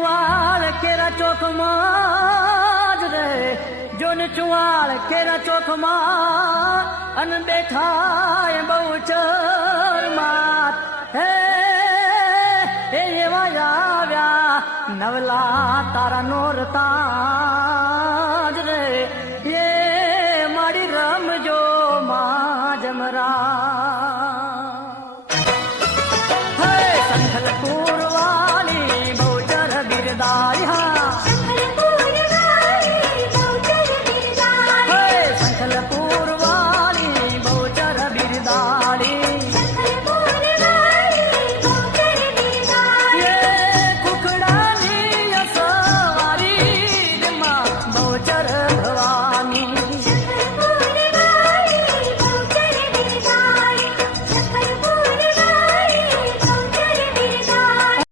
ચુવાળ કેરા ચોકમાં જ રે જોન ચુવાળ કેરા ચોકમાં અન બેઠા બહુ ચરમાત હે એવા આવ્યા નવલા તારા નોરતા